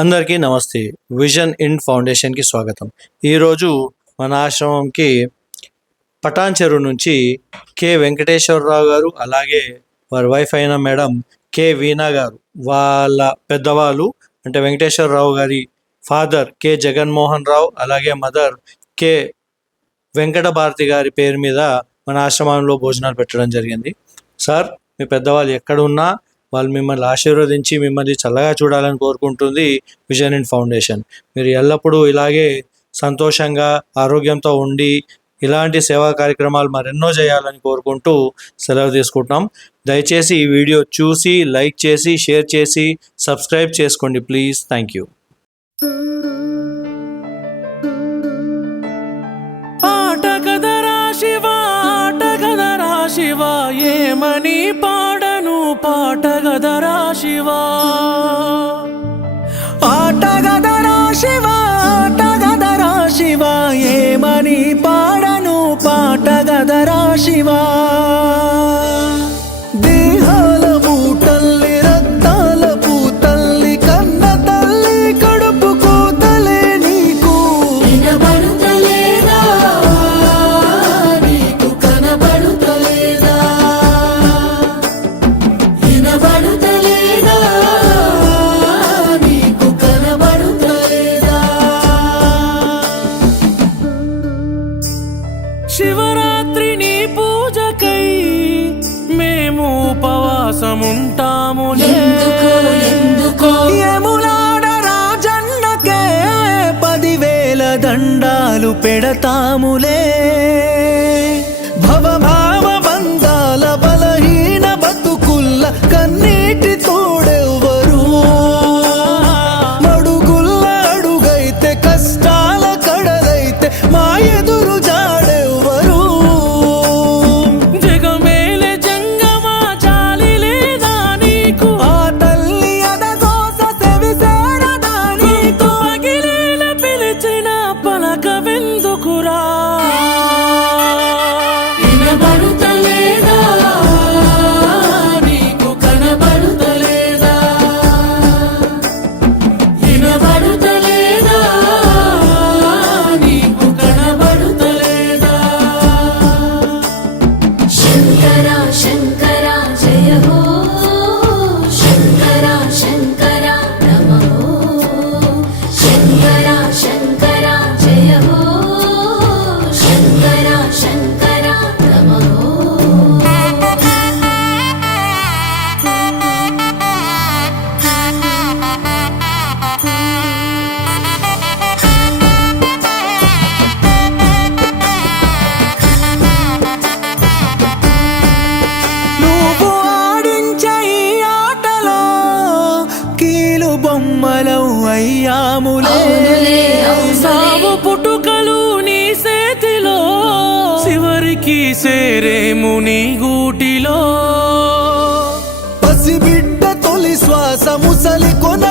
అందరికీ నమస్తే. Vision in ఫౌండేషన్కి స్వాగతం. ఈరోజు మన ఆశ్రమంకి పటాన్ చెరువు నుంచి కె వెంకటేశ్వరరావు గారు, అలాగే వారి వైఫ్ అయిన మేడం కె వీణా గారు, వాళ్ళ పెద్దవాళ్ళు అంటే వెంకటేశ్వరరావు గారి ఫాదర్ కె జగన్మోహన్ రావు, అలాగే మదర్ కె వెంకట భారతి గారి పేరు మీద మన ఆశ్రమంలో భోజనాలు పెట్టడం జరిగింది. సార్, మీ పెద్దవాళ్ళు ఎక్కడున్నా వాళ్ళు మిమ్మల్ని ఆశీర్వదించి మిమ్మల్ని చల్లగా చూడాలని కోరుకుంటుంది విజన్ ఇన్ ఫౌండేషన్. మీరు ఎల్లప్పుడూ ఇలాగే సంతోషంగా ఆరోగ్యంతో ఉండి ఇలాంటి సేవా కార్యక్రమాలు మరెన్నో చేయాలని కోరుకుంటూ సెలవు తీసుకుంటున్నాం. దయచేసి ఈ వీడియో చూసి లైక్ చేసి షేర్ చేసి సబ్స్క్రైబ్ చేసుకోండి ప్లీజ్. Thank you. శివ ఏమని పాడను పాటగదరా శివ, ఆటగదరా శివ, ఆటగదరా శివ ఏమని పాడను పాటగదరా శివ. దేహాల పూటల్లి రక్తాల పూతల్లి కన్న తల్లి కడుపు కూతలే నీకు వినబడుతలేదా, నీకు కనబడుతలేదా, వినబడుతలేదా, నీకు కనబడుతలేదా. శివరాత్రి నీ పూజకై మేము ఉపవాసముంటాములే, యములాడ రాజన్నకే 10,000 దండాలు పెడతాములే. భవభావ బంధాల బలహీన బతుకుల్ల కన్నీటి తోడెవ్వరు, మడుగుల్ల అడుగైతే కష్టాల కడలైతే మా ఎదురు జాడెవ్వరు. జగమేలే జంగమా జాలి లేదా నీకు, ఆ తల్లి అదగోస సెవిసేరదా నీకు, పగిలేల పిలిచిన పలక వెందుకురా, వినబడుతలేదా, నీకు కనబడుతలేదా, వినబడుతలేదా, నీకు కనబడుతలేదా. శంకరా శంకరా జయ హో, శంకరా శంకరా నమః, శంకరా శంకరా జయ హో, శంకరా శంకరా నమః. నువ్వు ఆడించే ఈ ఆటలో కీలు బొమ్మలం అయ్యాములే, అవునులే, అవునులే. సాగు పుట్టుకలు నీ చేతిలో, చివరికి సేరేము నీ గూటిలో. పసిబిడ్డ తొలి శ్వాస ముసలి కొన